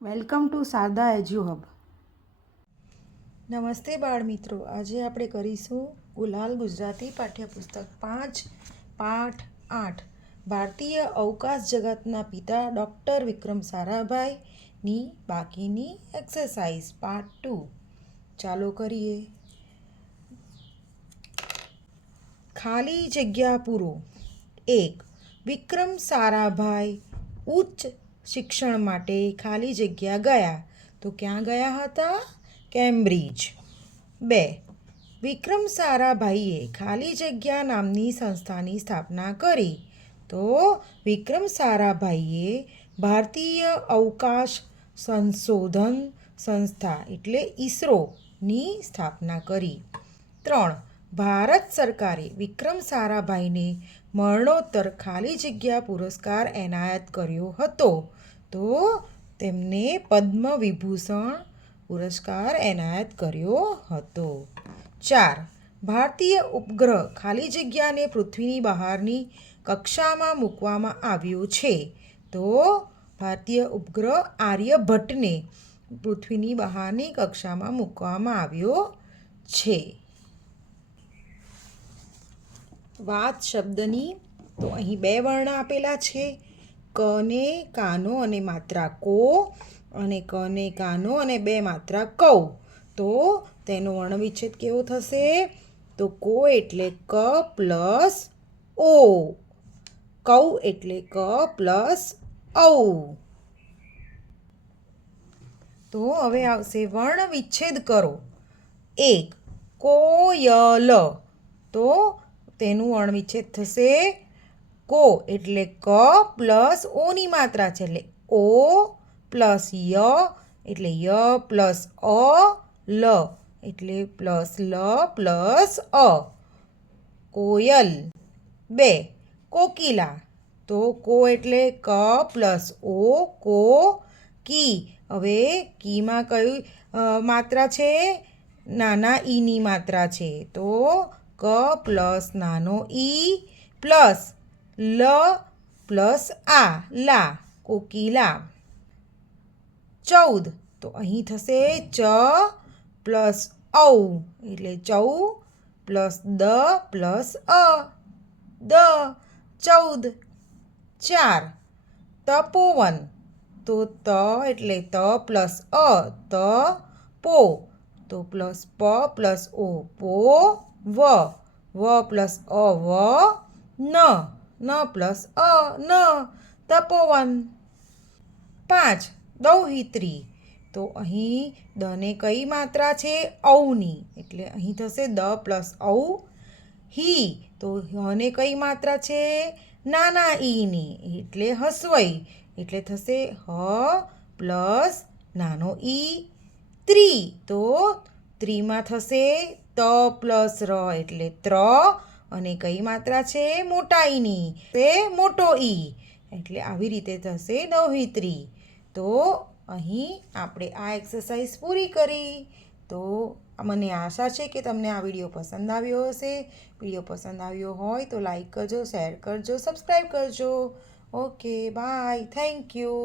Welcome to Sharda edu hub. નમસ્તે બાળ મિત્રો, આજે આપણે કરીશું ગુલાલ ગુજરાતી પાઠ્યપુસ્તક 5 પાઠ 8 ભારતીય અવકાશ જગતના પિતા ડૉક્ટર વિક્રમ સારાભાઈની બાકીની એક્સરસાઇઝ પાર્ટ 2. ચાલો કરીએ. ખાલી જગ્યા પૂરો. 1. વિક્રમ સારાભાઈ ઉચ્ચ શિક્ષણ માટે ખાલી જગ્યા ગયા. તો ક્યાં ગયા હતા? કેમ્બ્રિજ. 2. વિક્રમ સારાભાઈએ ખાલી જગ્યા નામની સંસ્થાની સ્થાપના કરી. તો વિક્રમ સારાભાઈએ ભારતીય અવકાશ સંશોધન સંસ્થા એટલે ઈસરોની સ્થાપના કરી. 3. ભારત સરકારે વિક્રમ સારાભાઈને મરણોત્તર ખાલી જગ્યા પુરસ્કાર એનાયત કર્યો હતો. તો તેમને પદ્મ વિભૂષણ પુરસ્કાર એનાયત કર્યો હતો. 4. ભારતીય ઉપગ્રહ ખાલી જગ્યાને પૃથ્વીની બહારની કક્ષામાં મૂકવામાં આવ્યો છે. તો ભારતીય ઉપગ્રહ આર્યભટ્ટને પૃથ્વીની બહારની કક્ષામાં મૂકવામાં આવ્યો છે. વાત શબ્દની તો અહીં 2 વર્ણ આપેલા છે. ક ને કાનો અને માત્રા કો અને ક ને કાનો અને 2 માત્રા કૌ. તો તેનો વર્ણવિચ્છેદ કેવો થશે? તો કો એટલે ક પ્લસ ઓ, કૌ એટલે ક પ્લસ ઔ. તો હવે આવશે વર્ણ વિચ્છેદ કરો. 1. કોયલ. તો તેનું વર્ણવિચ્છેદ થશે કો એટલે ક પ્લસ ઓની માત્રા છે એટલે ઓ પ્લસ ય એટલે ય પ્લસ અ લ એટલે પ્લસ લ પ્લસ અ, કોયલ. 2. કોકિલા. તો કો એટલે ક પ્લસ ઓ કો કી. હવે કીમાં કઈ માત્રા છે? નાના ઈની માત્રા છે. તો ક પ્લસ નાનો ઈ પ્લસ લ પ્લસ આ લા, કોકિલા. 14. તો અહીં થશે ચ પ્લસ ઔ એટલે ચૌ પ્લસ દ પ્લસ અ દ, 14. 4. તપોવન. તો ત એટલે ત પ્લસ અ ત પો. તો પ્લસ પ પ્લસ ઓ પો વ, વ પ્લસ અ વ ન, ન પ્લસ અ ન, તપોવન. 5. દૌહિત્રી. તો અહીં દને કઈ માત્રા છે? ઔની એટલે અહીં થશે દ પ્લસ ઔ હી. તો હને કઈ માત્રા છે? નાના ઈની એટલે હસવઈ એટલે થશે હ પ્લસ નાનો ઈ ત્રી. તો ત્રીમાં થશે ત પ્લસ ર એટલે ત્ર અને કઈ માત્રા છે? મોટા ઈની તે મોટો ઈ એટલે આવી રીતે થશે દૌહિત્રી. તો અહીં આપણે આ એક્સરસાઇઝ પૂરી કરી. તો મને આશા છે કે તમને આ વિડીયો પસંદ આવ્યો હશે. વિડીયો પસંદ આવ્યો હોય તો લાઈક કરજો, શેર કરજો, સબસ્ક્રાઈબ કરજો. Okay bye, thank you.